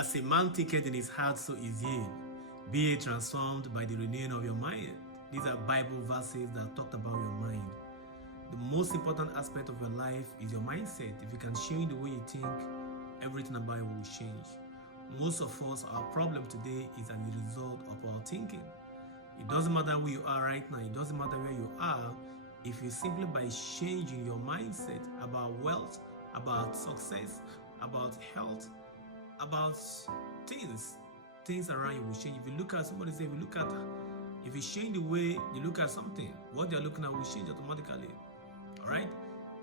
As a man thinketh in his heart, so is he. Be ye transformed by the renewing of your mind. These are Bible verses that talk about your mind. The most important aspect of your life is your mindset. If you can change the way you think, everything about you will change. Most of us, our problem today is as a result of our thinking. It doesn't matter where you are right now. It doesn't matter where you are. If you simply by changing your mindset about wealth, about success, about health, about things around you will change. If you look at somebody, say, if you change the way you look at something, what you're looking at will change automatically. All right.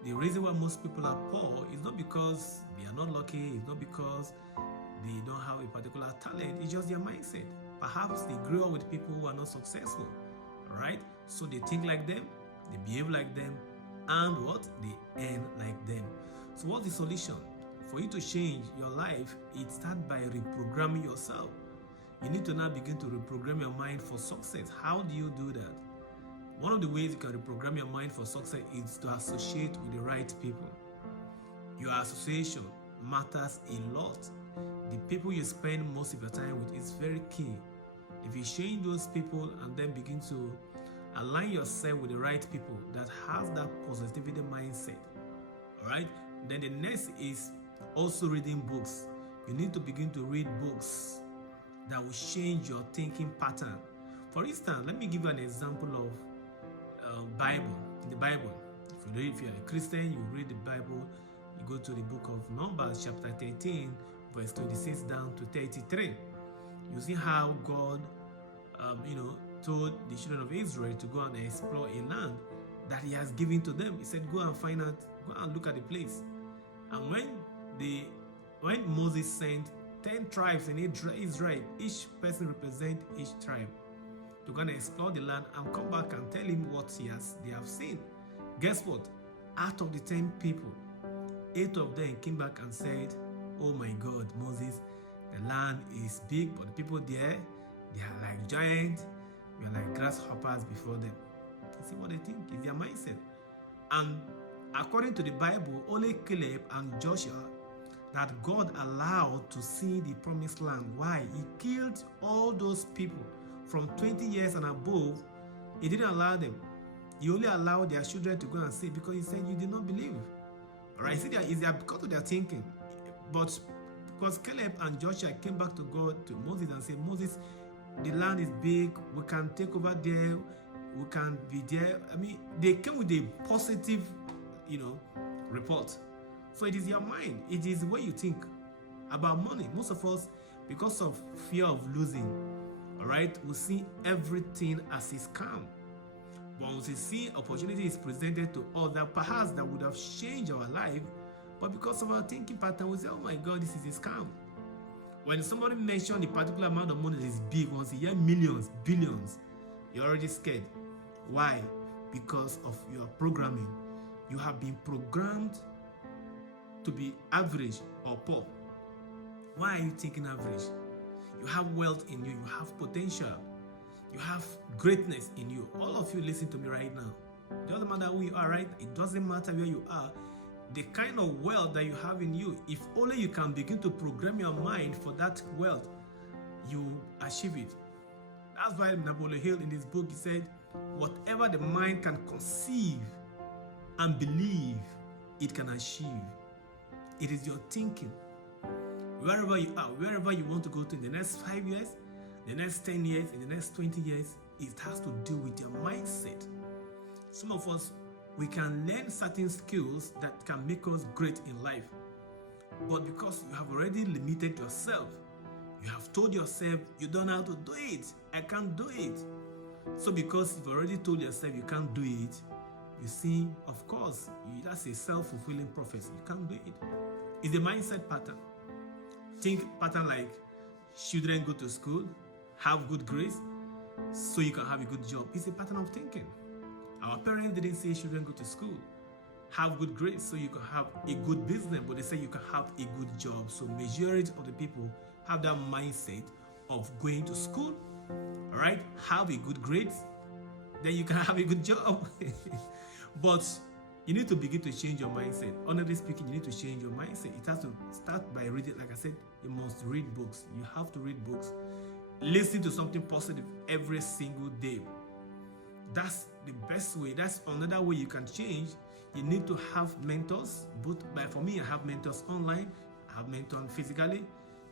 The reason why most people are poor is not because they are not lucky. It's not because they don't have a particular talent. It's just their mindset. Perhaps they grew up with people who are not successful. All right. So they think like them, they behave like them, and what? They earn like them. So what's the solution? For you to change your life, it starts by reprogramming yourself. You need to now begin to reprogram your mind for success. How do you do that? One of the ways you can reprogram your mind for success is to associate with the right people. Your association matters a lot. The people you spend most of your time with is very key. If you change those people and then begin to align yourself with the right people that has that positivity mindset, all right, then the next is also reading books. You need to begin to read books that will change your thinking pattern. For instance, let me give you an example of Bible. In the Bible, if you're a Christian, you read the Bible, you go to the book of Numbers chapter 13 verse 26 down to 33. You see how God told the children of Israel to go and explore a land that he has given to them. He said, go and look at the place. And when Moses sent 10 tribes in Israel, each person represent each tribe, to go and explore the land and come back and tell him what they have seen. Guess what? Out of the 10 people, 8 of them came back and said, oh my God, Moses, the land is big, but the people there, they are like giants. We are like grasshoppers before them. You see what they think? It's their mindset. And according to the Bible, only Caleb and Joshua that God allowed to see the promised land. Why? He killed all those people from 20 years and above. He didn't allow them. He only allowed their children to go and see, because he said, you did not believe. All right, see, it's because of their thinking. But because Caleb and Joshua came back to God, to Moses, and said, Moses, the land is big, we can take over there, we can be there. I mean, they came with a positive, report. So it is your mind. It is the way you think about money. Most of us, because of fear of losing, all right, we see everything as a scam. But once we see opportunity is presented to us that perhaps that would have changed our life, but because of our thinking pattern, we say, oh my God, this is a scam. When somebody mentions the particular amount of money that is big, once you hear millions, billions, you're already scared. Why? Because of your programming. You have been programmed to be average or poor. Why are you thinking average? You have wealth in you, you have potential, you have greatness in you. All of you listen to me right now. It doesn't matter who you are, right? It doesn't matter where you are. The kind of wealth that you have in you, if only you can begin to program your mind for that wealth, you achieve it. That's why Napoleon Hill in his book, he said, whatever the mind can conceive and believe, it can achieve. It is your thinking. Wherever you are, wherever you want to go to in the next 5 years, the next 10 years, in the next 20 years, it has to do with your mindset. Some of us, we can learn certain skills that can make us great in life. But because you have already limited yourself, you have told yourself, you don't know how to do it. I can't do it. So because you've already told yourself you can't do it, you see, of course, that's a self-fulfilling prophecy. You can't do it. It's a mindset pattern. Think pattern like children go to school, have good grades, so you can have a good job. It's a pattern of thinking. Our parents didn't say children go to school, have good grades, so you can have a good business, but they say you can have a good job. So majority of the people have that mindset of going to school, all right, have a good grades, then you can have a good job. But You need to begin to change your mindset. Honestly speaking, you need to change your mindset. It has to start by reading. Like I said, you must read books. You have to read books. Listen to something positive every single day. That's the best way. That's another way you can change. You need to have mentors. For me, I have mentors online. I have mentors physically.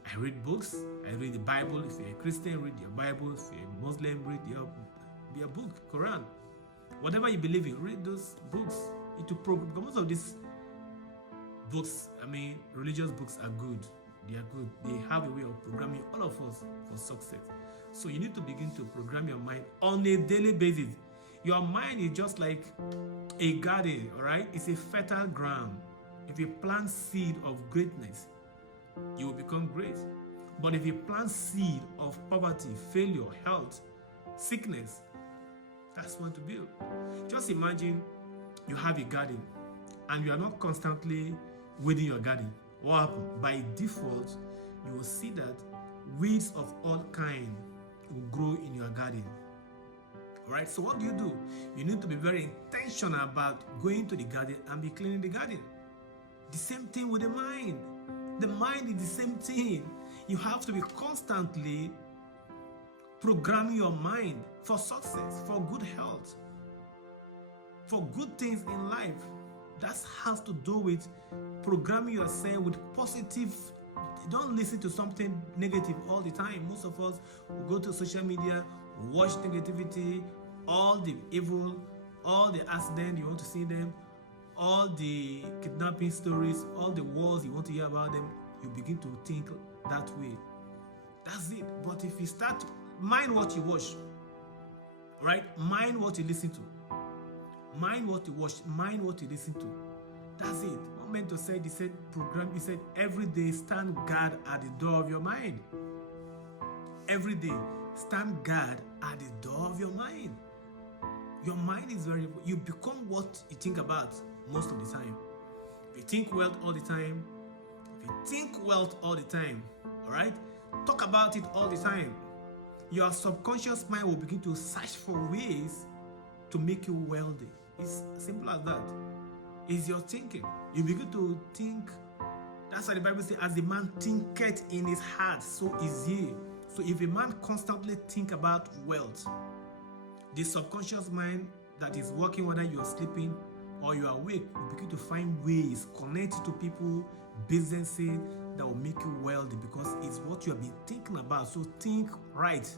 I read books. I read the Bible. If you're a Christian, read your Bible. If you're a Muslim, read your book, Quran. Whatever you believe in, read those books. Because most of these books, religious books are good. They are good. They have a way of programming all of us for success. So you need to begin to program your mind on a daily basis. Your mind is just like a garden, all right? It's a fertile ground. If you plant seed of greatness, you will become great. But if you plant seed of poverty, failure, health, sickness, that's what to build. Just imagine you have a garden and you are not constantly weeding your garden. What happens? By default, you will see that weeds of all kinds will grow in your garden. Alright, so what do? You need to be very intentional about going to the garden and be cleaning the garden. The same thing with the mind. The mind is the same thing. You have to be constantly programming your mind for success, for good health, for good things in life. That has to do with programming yourself with positive. Don't listen to something negative all the time. Most of us will go to social media, watch negativity, all the evil, all the accidents, you want to see them, all the kidnapping stories, all the wars, you want to hear about them. You begin to think that way. That's it. But if you start, mind what you watch, right? Mind what you listen to. Mind what you watch, mind what you listen to. That's it. One mentor said, he said, every day stand guard at the door of your mind. Every day, stand guard at the door of your mind. Your mind is very important. You become what you think about most of the time. If you think wealth all the time, all right, talk about it all the time, your subconscious mind will begin to search for ways to make you wealthy. It's simple as that. It's your thinking. You begin to think. That's why the Bible says, as a man thinketh in his heart, so is he. So if a man constantly think about wealth, the subconscious mind that is working whether you are sleeping or you are awake, you begin to find ways, connect to people, businesses that will make you wealthy because it's what you have been thinking about. So think right,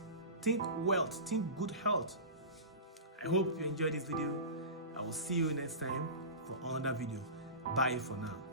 think wealth, think good health. I hope you enjoyed this video. I will see you next time for another video. Bye for now.